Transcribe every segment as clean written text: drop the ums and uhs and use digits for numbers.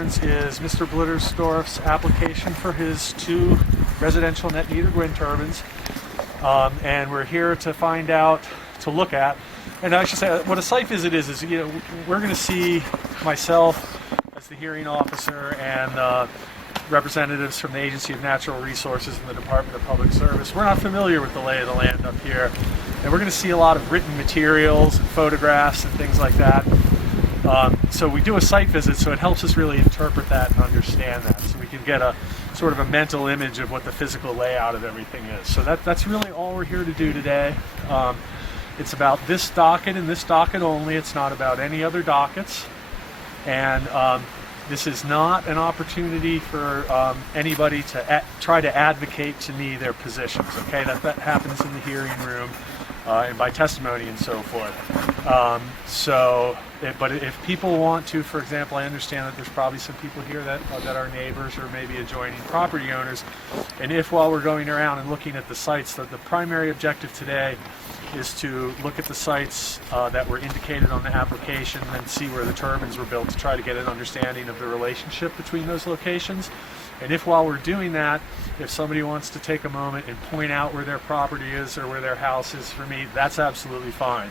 Is Mr. Blittersdorf's application for his 2 residential net metered wind turbines, and we're here to find out, to look at, and I should say what a site visit is we're going to see myself as the hearing officer and representatives from the Agency of Natural Resources and the Department of Public Service. We're not familiar with the lay of the land up here, and we're going to see a lot of written materials and photographs and things like that. So we do a site visit, so it helps us really interpret that and understand that, so we can get a sort of a mental image of what the physical layout of everything is. So that's really all we're here to do today. It's about this docket and this docket only. It's not about any other dockets. And this is not an opportunity for anybody to try to advocate to me their positions. Okay, that happens in the hearing room and by testimony and so forth. But if people want to, for example, I understand that there's probably some people here that are neighbors or maybe adjoining property owners, and if while we're going around and looking at the sites, the primary objective today is to look at the sites that were indicated on the application and then see where the turbines were built to try to get an understanding of the relationship between those locations. And if while we're doing that, if somebody wants to take a moment and point out where their property is or where their house is for me, that's absolutely fine.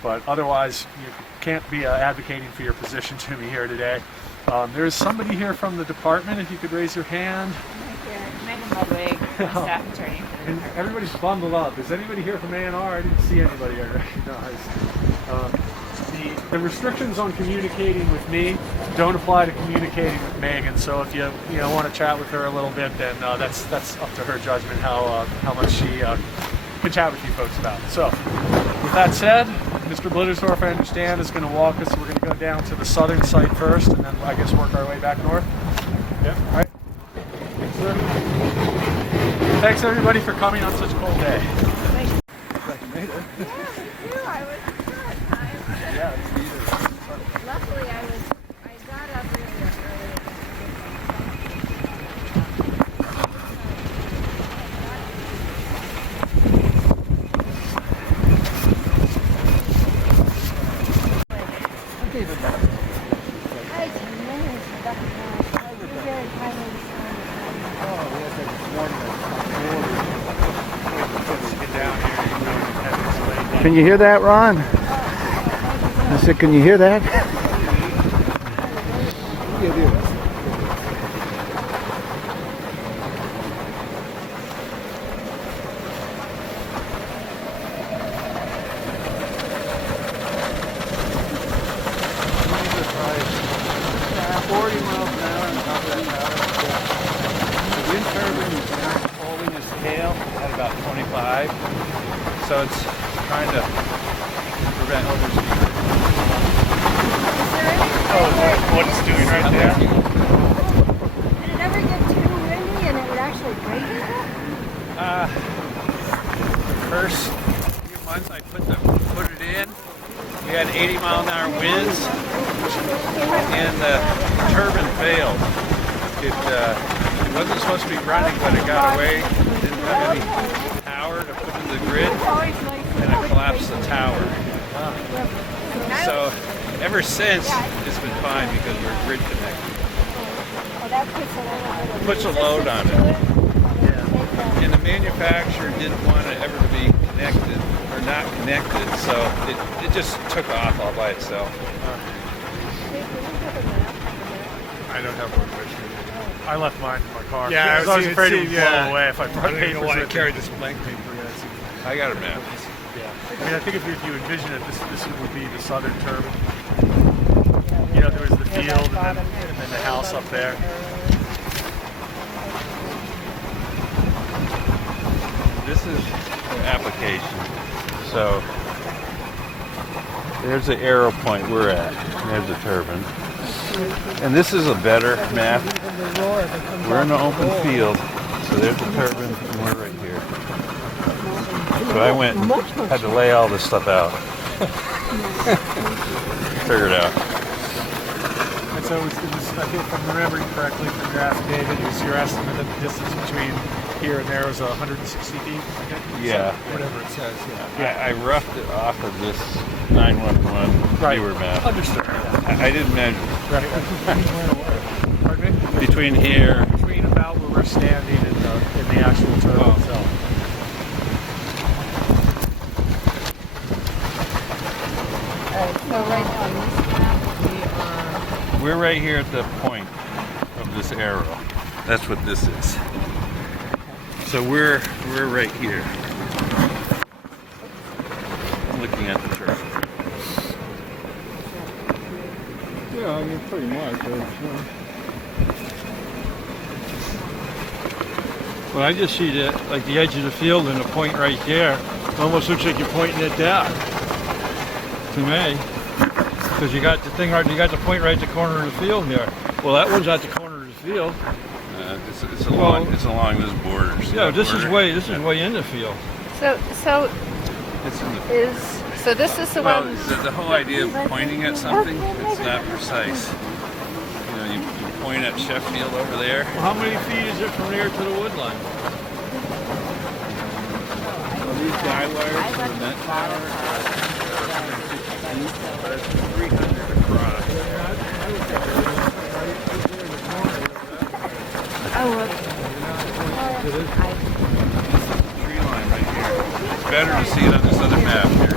But otherwise, you can't be advocating for your position to me here today. There's somebody here from the department, if you could raise your hand. Megan Ludwig, staff attorney. And everybody's bundled up. Is anybody here from A&R? I didn't see anybody I recognized. The restrictions on communicating with me don't apply to communicating with Megan. So if you want to chat with her a little bit, then that's up to her judgment how much she can chat with you folks about. So with that said, Mr. Blittersdorf, I understand, is going to walk us. We're going to go down to the southern site first, and then I guess work our way back north. Yeah. All right. Thanks, sir. Thanks everybody for coming on such a cold day. Thanks. You made it. Yeah, I was good. Yeah, it's needed. Luckily, I got up really early. Hi, Can you hear that, Ron? I said, can you hear that? So it's trying to prevent oversteering. Oh, what it's doing right there? Did it ever get too windy and it would actually break people? The first few months I put it in, we had 80-mile-an-hour winds, and the turbine failed. It wasn't supposed to be running, but it got away. It didn't have any power to put in the grid, and it collapsed the tower. So ever since, it's been fine because we're grid connected. It puts a load on it. And the manufacturer didn't want it ever to be connected or not connected, so it just took off all by itself. I don't have one with me. I left mine in my car. Yeah, I was afraid it would blow away if I brought I don't papers even want to with carry me. this blank paper. I got a map. Yeah. I mean, I think if you envision it, this would be the southern turbine. You know, there was the field and then the house up there. This is the application. So there's the arrow point we're at. There's the turbine. And this is a better map. We're in an open field, so there's the turbine, and we're right here. So I went and had to lay all this stuff out. Figure it out. And so it was, I think if I'm remembering correctly from your affidavit, it was your estimate that the distance between here and there was 160 feet? Yeah. Whatever it says, I roughed it off of this 911 viewer map. Understood. I didn't measure. Right. between here. between about where we're standing and the actual turbine itself. So right now on this map, we are. We're right here at the point of this arrow. That's what this is. So we're right here, looking at the turbine. Yeah, I mean, pretty much. Well, I just see that, like the edge of the field and the point right there. It almost looks like you're pointing it down. To me. Because you got the thing right, you got the point right at the corner of the field here. Well, that one's at the corner of the field. It's along this border. See Yeah, that this border? is way in the field. So It's in the, this is the well, one. the whole idea of pointing at something, it's not precise. You know, you point at Sheffield over there. Well, how many feet is it from here to the wood line? Well, these guy wires for the net tower are 300 across. Oh, Tree line right here. It's better to see it on this other map here.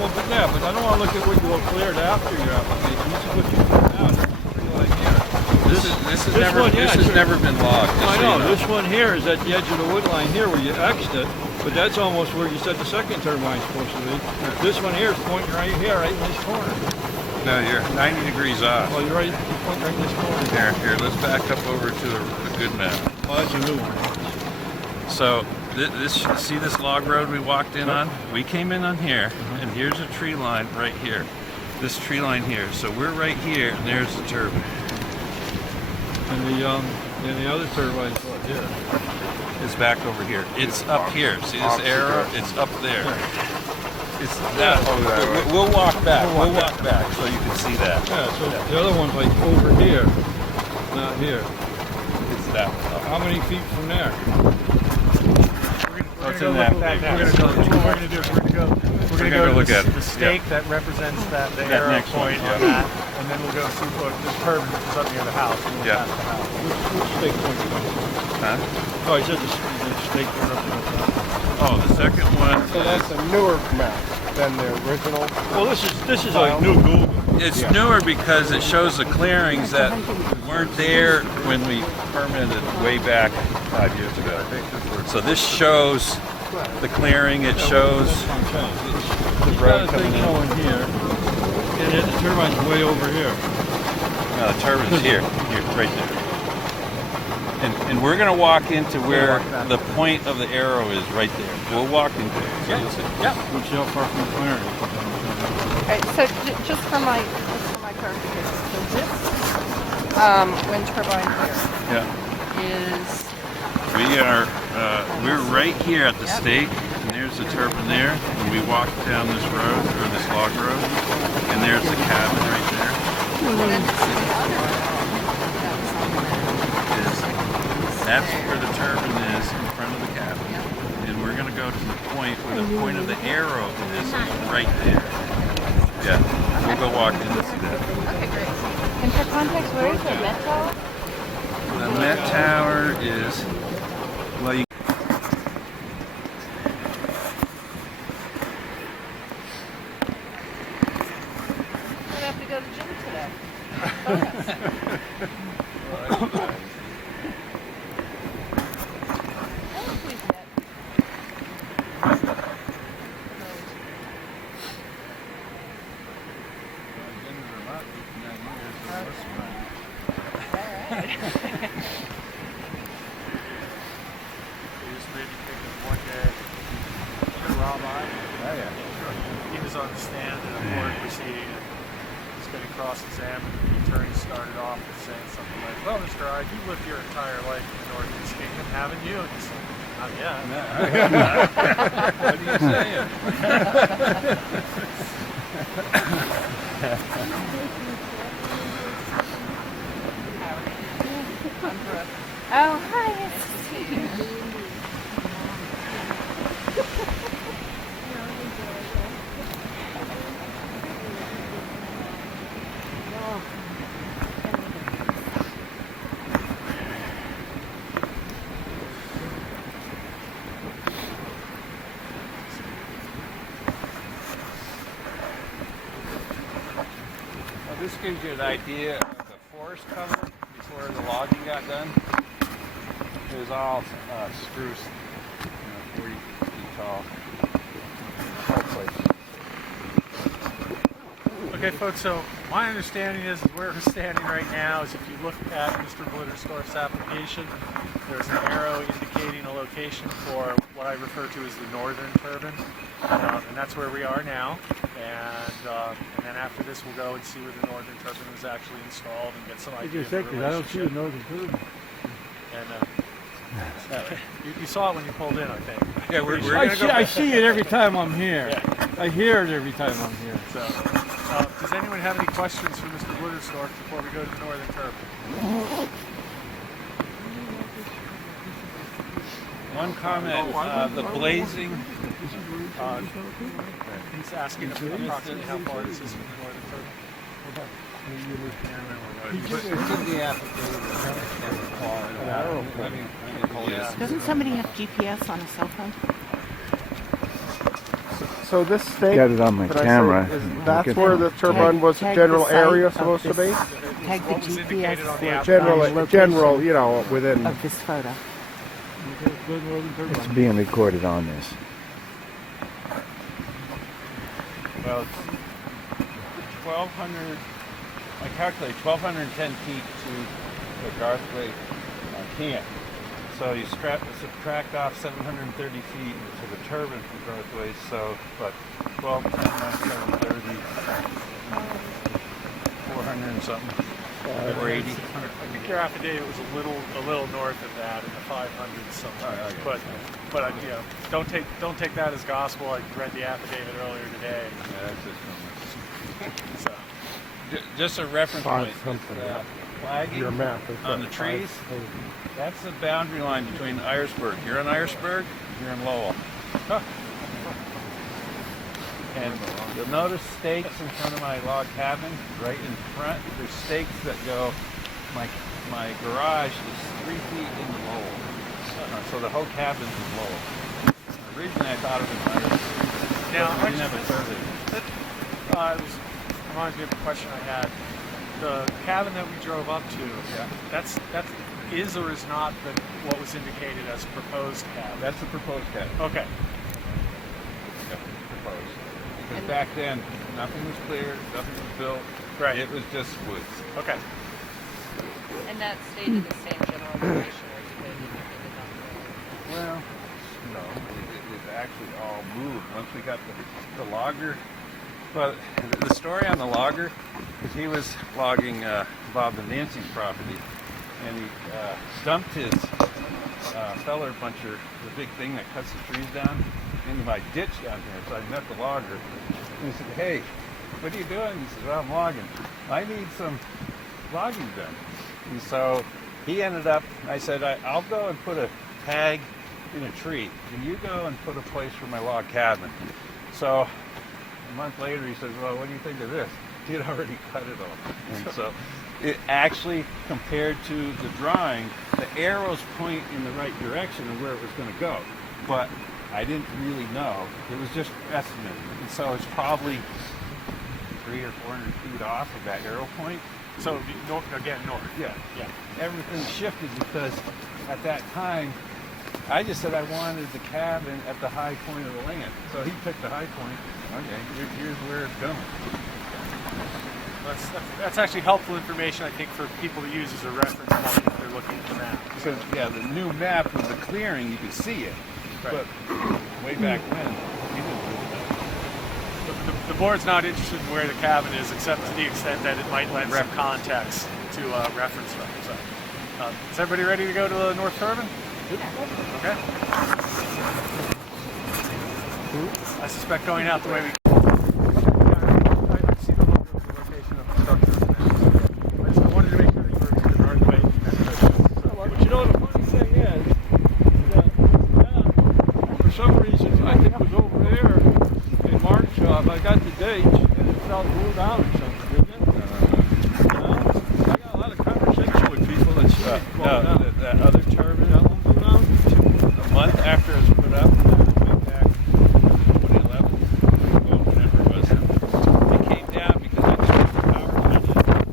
Well, but yeah, but I don't want to look at what you cleared after your application. This is what you put out. Tree line here. This has never been logged. I know, this one here is at the edge of the wood line here where you X'd it, but that's almost where you said the second turbine's supposed to be. This one here is pointing right here, right in this corner. No, you're 90 degrees off. Well, you're right, you're pointing right in this corner. Here, let's back up over to a good map. Well, that's a new one. So, see this log road we walked in on? We came in on here, and here's a tree line right here. This tree line here. So we're right here, and there's the turbine. And the other turbine's what here? It's back over here. It's up here. See this arrow? It's up there. It's that. We'll walk back. We'll walk back so you can see that. Yeah, so the other one's like over here, not here. It's that one. How many feet from there? We're gonna go look at it. the stake that represents the arrow next one, point on that, and then we'll go see the turbine which is up near the house. And we'll Yeah. pass the house. Which stake point you want? Huh? Oh, he said the stake point up there. Oh, the second one. So that's a newer map than the original. Well, this is like new Google. It's newer because it shows the clearings that weren't there when we permitted way back 5 years ago. So this shows the clearing. It shows the road coming in. Going here, and then the turbine's way over here. No, the turbine's here, right there. And we're going to walk into where the point of the arrow is, right there. We'll walk into it. So you'll see. Yeah. Which is how far from the clearing? Alright, so just for my clarification, so this wind turbine here is we're right here at the stake, and there's the turbine there, and we walk down this road, or this log road, and there's the cabin right there. That's where the turbine is in front of the cabin. And we're going to go to the point where the point of the arrow is right there. Yeah, we'll go walk in and see that. okay, great. And for context, where is the Met Tower? The Met Tower is, well, you I'm gonna have to go to the gym today. He was on the stand in a board proceeding, and he's going to cross-examine. The attorney started off with saying something like, "Well, Mr. Ide, you've lived your entire life in the Northeast Kingdom, haven't you?" And he said, "Not yet." what are you saying? Oh, hi, nice to see you. gives you an idea of the forest cover before the logging got done. It was all spruce, 40 feet tall. Whole place. Okay, folks, so my understanding is where we're standing right now is if you look at Mr. Blittersdorf's application, there's an arrow indicating a location for what I refer to as the northern turbine, and that's where we are now. And then after this, we'll go and see where the northern turbine was actually installed and get some idea of the relationship. I don't see the northern turbine. And you saw it when you pulled in, I think. Yeah, we're I see it every time I'm here. Yeah. I hear it every time I'm here. So, does anyone have any questions for Mr. Blittersdorf before we go to the northern turbine? One comment, the blazing. He's asking approximately how far this is from the northern turbine. Doesn't somebody have GPS on a cell phone? So this stake, Got it on my that I say, camera. that's where the turbine was, Tag general the site area of supposed to be? Tag the What was indicated on the GPS app? General, you know, within. of this photo. It's being recorded on this. Well, it's 1,200, I calculate 1,210 feet to the Garthwaite camp. So you subtract off 730 feet to the turbine from Garthwaite, so what, 12, 10, 730, 400 and something, or 80. I think your affidavit was a little north of that in the 500s sometimes. But you know, don't take that as gospel. I read the affidavit earlier today. Yeah, that's just So just a reference Five point. something, yeah. Flagging Your map is on the what, trees. 580. That's the boundary line between Irasburg. You're in Irasburg, you're in Lowell. And you'll notice stakes in front of my log cabin, right in front. There's stakes that go, my garage is 3 feet into Lowell. So the whole cabin's in Lowell. Originally I thought it was Irasburg. now, We didn't have a survey. reminds me of a question I had. The cabin that we drove up to, that's is or is not what was indicated as proposed cabin? That's the proposed cabin. Okay. Yeah, proposed. Because back then, nothing was cleared, nothing was built. Right. It was just woods. Okay. And that stayed in the same general location where you did Well, no, it actually all moved once we got the logger. Well, the story on the logger is he was logging Bob and Nancy's property, and he dumped his feller puncher, the big thing that cuts the trees down, into my ditch down here. So I met the logger, and he said, "Hey, what are you doing?" He says, "Well, I'm logging. I need some logging done." And so he ended up, I said, I'll go and put a tag in a tree, and you go and put a place for my log cabin. So a month later, he says, "Well, what do you think of this?" He had already cut it off. And so it actually, compared to the drawing, the arrows point in the right direction of where it was going to go. But I didn't really know. It was just estimated. And so it's probably 300 or 400 feet off of that arrow point. So north. Yeah. Yeah. Everything shifted because at that time, I just said I wanted the cabin at the high point of the land. So he picked the high point. Okay, here's where it's going. That's actually helpful information, I think, for people to use as a reference point if they're looking at the map. Because, yeah, the new map with the clearing, you could see it. Right. But way back when, you didn't do that. The board's not interested in where the cabin is, except to the extent that it might lend some context to reference from. So, is everybody ready to go to the North Turbine? Okay. I suspect going out the way we. I see the location of the structure. I wanted to make sure that you were the right way. But you know, the funny thing is, that for some reason, I think it was over there in March, I got the date, and it fell blew down or something, didn't it? I got a lot of conversation with people that see it fall down. That other turbine, That one blew down? a month after it was put up, went back 2011, well, whenever it was, it came down because I switched the power line in.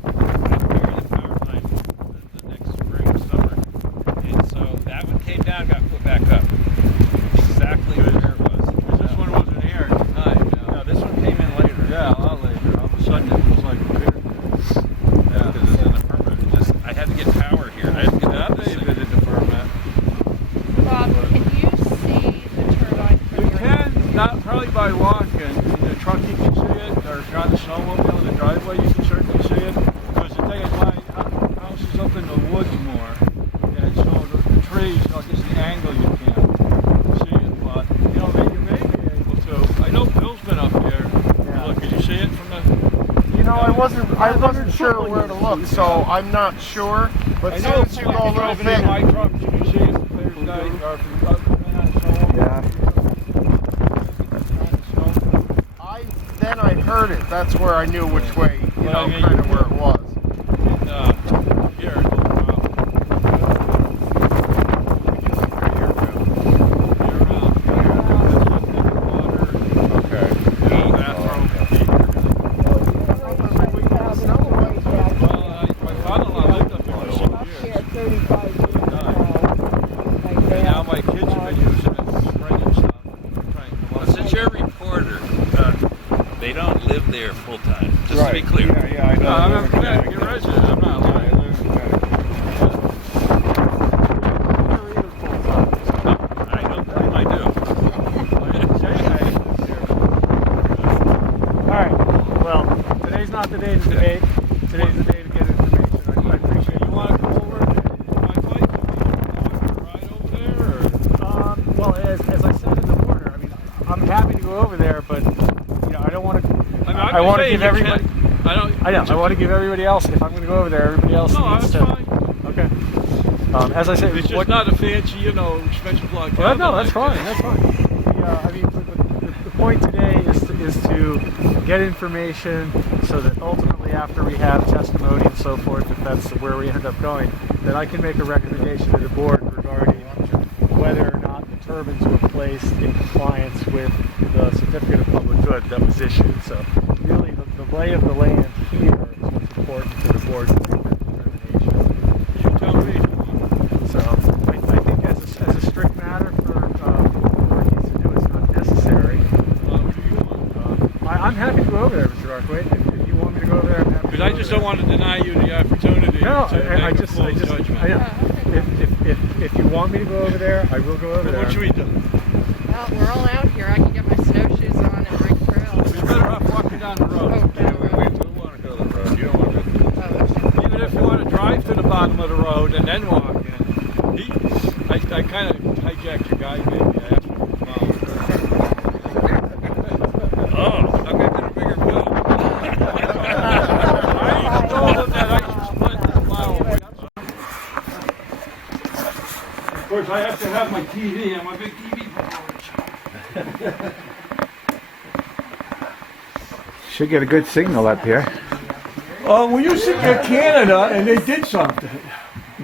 I wasn't sure where to look, so I'm not sure. But as soon as you go a little bit, my truck, you can see it. There's guys are from Yeah. then I heard it. That's where I knew which way, you Well, know, I mean, kind of where it was. Here, they don't live there full time. Just to be clear. Yeah, I know. I'm a Connecticut resident. I'm not lying. I do. All right. Well, today's not the day to debate. Today's the day to get information. I appreciate You you. want to come over to my place? You want to ride over there? Or? Well, as I said in the order, I mean, I'm happy to go over there, but you know, I don't want to. I want to give everybody. I know. I want to give everybody else. If I'm going to go over there, everybody else needs to. Fine. Okay. As I said, It's just not a fancy, expensive block. Well, no, that's fine. That's fine. I mean, the point today is to get information so that ultimately, after we have testimony and so forth, if that's where we end up going, that I can make a recommendation to the board regarding whether or not the turbines were placed in compliance with the certificate of public good that was issued. So, really, the lay of the land here is what's important to the board to make that determination. You tell me. So I think as a strict matter for what the board needs to do, it's not necessary. What do you want? I'm happy to go over there, Mr. Arkway. If you want me to go over there, I'm happy to Because go I over just there. don't want to deny you the opportunity No, to make a full judgment. I know. If you want me to go over there, I will go over there. What should we do? Well, we're all out here. I can get my snowshoes on and break trails. We're better off walking down the road. Oh, down the road. We want to go to the road. You don't want to. Even if you want to drive to the bottom of the road and then walk in. I kind of hijacked your guy, maybe. I asked him to come out. Oh, I'm going to get a bigger bill. I told him that I should split the plow. Of course, I have to have my TV. I'm a big TV proponent. Should get a good signal up here. We used to get Canada, and they did something.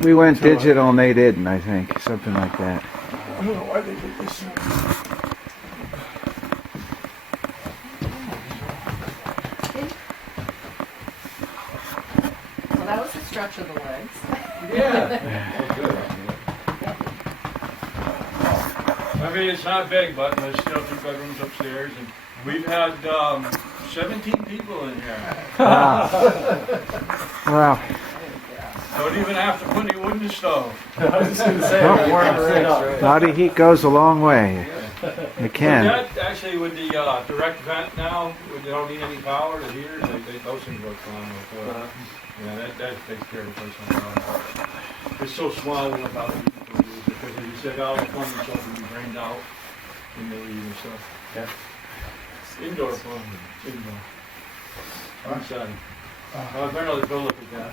We went digital and they didn't, I think. Something like that. I don't know why they did this. Well, that was the stretch of the legs. Yeah. I mean, it's not big, but there's still 2 bedrooms upstairs, and we've had 17 people in here. Wow. Don't even have to put any wood in the stove. I was just going to say, Body heat goes a long way. It can. That actually, with the direct vent now, they don't need any power to heaters. Those things work fine with yeah, that takes care of the place. It's so small, we don't have to use it because, as you said, all the plumbing stuff can be drained out when they leave and stuff. Yeah. Indoor plumbing, indoor. Inside. Well, I better not go look at that.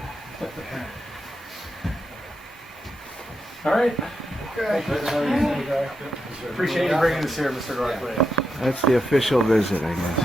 all right. Appreciate you bringing us here, Mr. Arkway. That's the official visit, I guess.